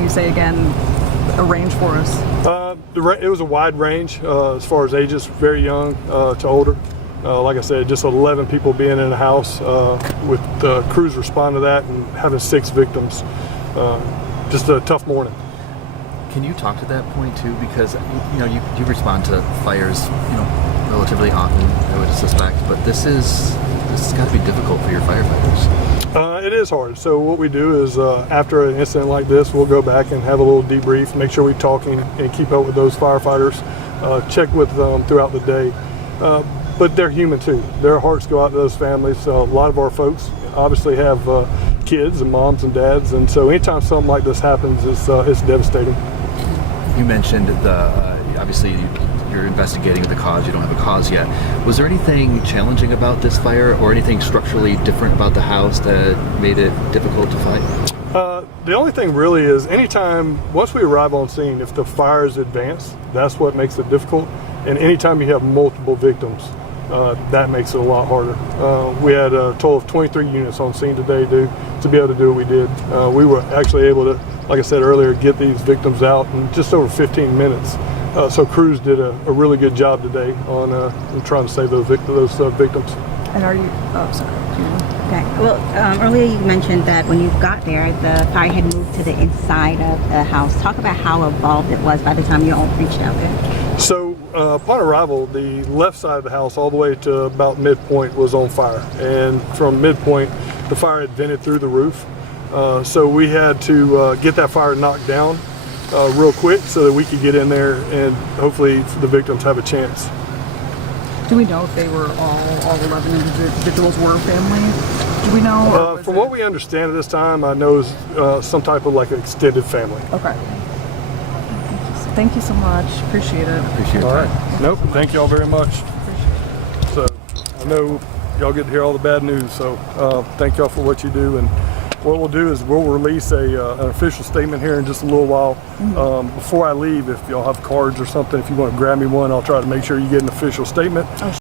Can you say again a range for us? It was a wide range as far as ages, very young to older. Like I said, just 11 people being in a house with crews respond to that and having 6 victims. Just a tough morning. Can you talk to that point too? Because you respond to fires relatively often, I would suspect, but this has got to be difficult for your firefighters. It is hard. So what we do is after an incident like this, we'll go back and have a little debrief, make sure we're talking and keep up with those firefighters, check with them throughout the day. But they're human too. Their hearts go out to those families. A lot of our folks obviously have kids and moms and dads, and so anytime something like this happens, it's devastating. You mentioned obviously you're investigating the cause. You don't have a cause yet. Was there anything challenging about this fire, or anything structurally different about the house that made it difficult to fight? The only thing really is once we arrive on scene, if the fire is advanced, that's what makes it difficult. And anytime you have multiple victims, that makes it a lot harder. We had a total of 23 units on scene today to be able to do what we did. We were actually able to, like I said earlier, get these victims out in just over 15 minutes. So crews did a really good job today on trying to save those victims. And are you? Oh, sorry. Okay. Well, earlier you mentioned that when you got there, the fire had moved to the inside of the house. Talk about how evolved it was by the time you all reached out there. So upon arrival, the left side of the house all the way to about midpoint was on fire. And from midpoint, the fire had vented through the roof. So we had to get that fire knocked down real quick so that we could get in there and hopefully the victims have a chance. Do we know if they were all 11 individuals were family? Do we know? From what we understand at this time, I know it's some type of like an extended family. Okay. Thank you so much. Appreciate it. Appreciate All it. right. Nope. Thank you all very much. So I know y'all get to hear all the bad news. So thank y'all for what you do. And what we'll do is we'll release an official statement here in just a little while. Before I leave, if y'all have cards or something, if you want to grab me one, I'll try to make sure you get an official statement.